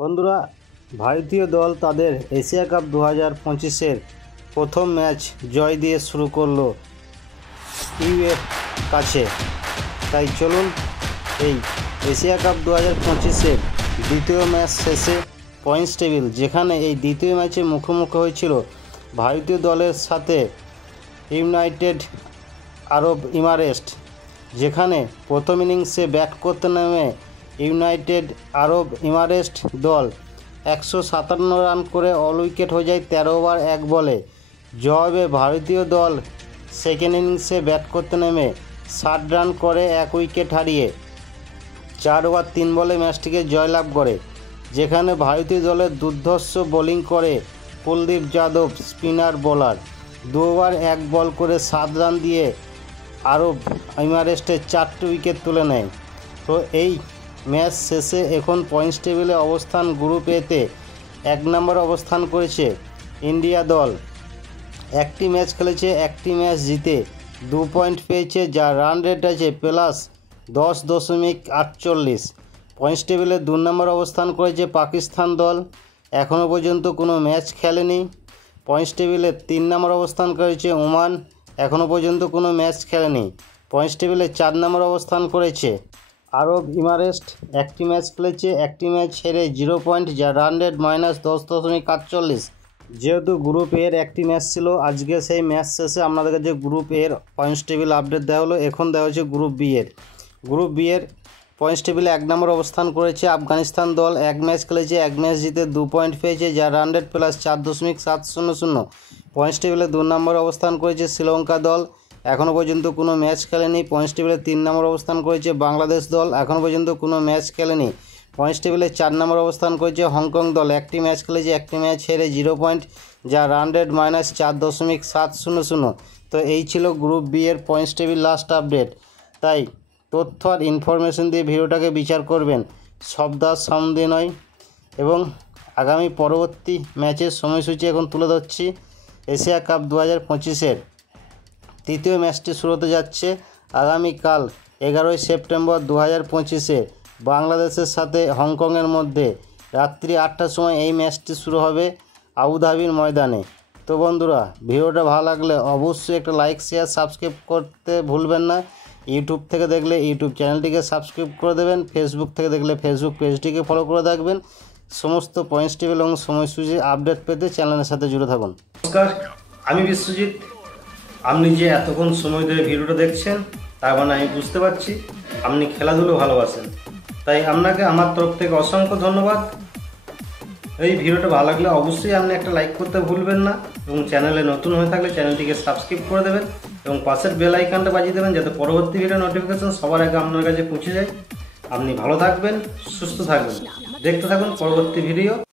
বন্ধুরা, ভারতীয় দল তাদের এশিয়া কাপ 2025-এর প্রথম ম্যাচ জয় দিয়ে শুরু করলো ইউএর কাছে। তাই চলুন এই এশিয়া কাপ 2025-এর দ্বিতীয় ম্যাচ শেষে পয়েন্টস টেবিল, যেখানে এই দ্বিতীয় ম্যাচে মুখোমুখি হয়েছিল ভারতীয় দলের সাথে ইউনাইটেড আরব ইমারেটস, যেখানে প্রথম ইনিংসে ব্যাট করতে নেমে ইউনাইটেড আরব ইমারেটস দল 157 রান করে অল উইকেট হয়ে যায় 13 ওভার 1 বলে। জবাবে ভারতীয় দল সেকেন্ড ইনিংসে ব্যাট করতে নেমে 60 রান করে 1 উইকেট হারিয়ে 4 ওভার 3 বলে ম্যাচটিকে জয়লাভ করে, যেখানে ভারতীয় দলের দুর্ধর্ষ বোলিং করে Kuldeep Yadav spinner bowler 2 over 1 বল করে 7 রান দিয়ে আরব ইমারেটসের 4টি উইকেট তুলে নেয়। তো এই ম্যাচ শেষে এখন পয়েন্টস টেবিলে অবস্থান গ্রুপ এতে 1 নম্বর অবস্থান করেছে ইন্ডিয়া দল। একটি ম্যাচ খেলেছে, একটি ম্যাচ জিতে 2 পয়েন্ট পেয়েছে, যার রান রেট আছে +10.48। পয়েন্টস টেবিলে 2 নম্বর অবস্থান করেছে পাকিস্তান দল, এখনও পর্যন্ত কোনো ম্যাচ খেলেনি। পয়েন্টস টেবিলে 3 নম্বর অবস্থান করেছে ওমান, এখনও পর্যন্ত কোনো ম্যাচ খেলেনি। পয়েন্টস টেবিলে 4 নম্বর অবস্থান করেছে আরব ইমারেটস, একটি ম্যাচ খেলেছে, একটি ম্যাচ হেরে 0 পয়েন্ট, যার রান রেট -10.48। যেহেতু গ্রুপ এর একটি ম্যাচ ছিল, আজকে সেই ম্যাচ শেষে আপনাদেরকে যে গ্রুপ এর পয়েন্টস টেবিল আপডেট দেওয়া হলো। এখন দেওয়া হচ্ছে গ্রুপ বি এর। গ্রুপ বি এর পয়েন্টস টেবিলে 1 নম্বর অবস্থান করেছে আফগানিস্তান দল, 1 ম্যাচ খেলেছে, 1 ম্যাচ জিতে 2 পয়েন্ট পেয়েছে, যার রান রেট +4.700। পয়েন্টস টেবিলে 2 নম্বর অবস্থান করেছে শ্রীলঙ্কা দল, এখনও পর্যন্ত কোনো ম্যাচ খেলেনি। পয়েন্টস টেবিলে 3 নম্বর অবস্থান করেছে বাংলাদেশ দল, এখনও পর্যন্ত কোনো ম্যাচ খেলেনি। পয়েন্টস টেবিলে 4 নম্বর অবস্থান করেছে হংকং দল, একটি ম্যাচ খেলেছে, একটি ম্যাচ হেরে 0 পয়েন্ট, যার রান রেট -4.700। তো এই ছিল গ্রুপ বি এর পয়েন্টস টেবিল লাস্ট আপডেট। তাই তথ্য আর ইনফরমেশন দিয়ে ভিডিওটাকে বিচার করবেন, শব্দার সাউন্ড দিয়ে নয়। এবং আগামী পরবর্তী ম্যাচের সময়সূচি এখন তুলে ধরছি। এশিয়া কাপ 2025-এর তৃতীয় ম্যাচটি শুরু হতে যাচ্ছে আগামীকাল 11ই সেপ্টেম্বর 2025-এ বাংলাদেশের সাথে হংকংয়ের মধ্যে রাত্রি 8টার সময় এই ম্যাচটি শুরু হবে আবুধাবির ময়দানে। তো বন্ধুরা, ভিডিওটা ভালো লাগলে অবশ্যই একটা লাইক, শেয়ার, সাবস্ক্রাইব করতে ভুলবেন না। ইউটিউব থেকে দেখলে ইউটিউব চ্যানেলটিকে সাবস্ক্রাইব করে দেবেন, ফেসবুক থেকে দেখলে ফেসবুক পেজটিকে ফলো করে রাখবেন। সমস্ত পয়েন্টস টেবিল এবং সময়সূচি আপডেট পেতে চ্যানেলের সাথে জুড়ে থাকুন। নমস্কার, আমি বিশ্বজিৎ। আপনি যে এতক্ষণ সময় ধরে ভিডিওটা দেখছেন, তার মানে আমি বুঝতে পারছি আপনি খেলাধুলো ভালোবাসেন। তাই আপনাকে আমার তরফ থেকে অসংখ্য ধন্যবাদ। এই ভিডিওটা ভালো লাগলে অবশ্যই আপনি একটা লাইক করতে ভুলবেন না, এবং চ্যানেলে নতুন হয়ে থাকলে চ্যানেলটিকে সাবস্ক্রাইব করে দেবেন এবং পাশের বেল আইকনটা বাজিয়ে দেবেন, যাতে পরবর্তী ভিডিও নোটিফিকেশন সবার আগে আপনার কাছে পৌঁছে যায়। আপনি ভালো থাকবেন, সুস্থ থাকবেন, দেখতে থাকুন পরবর্তী ভিডিও।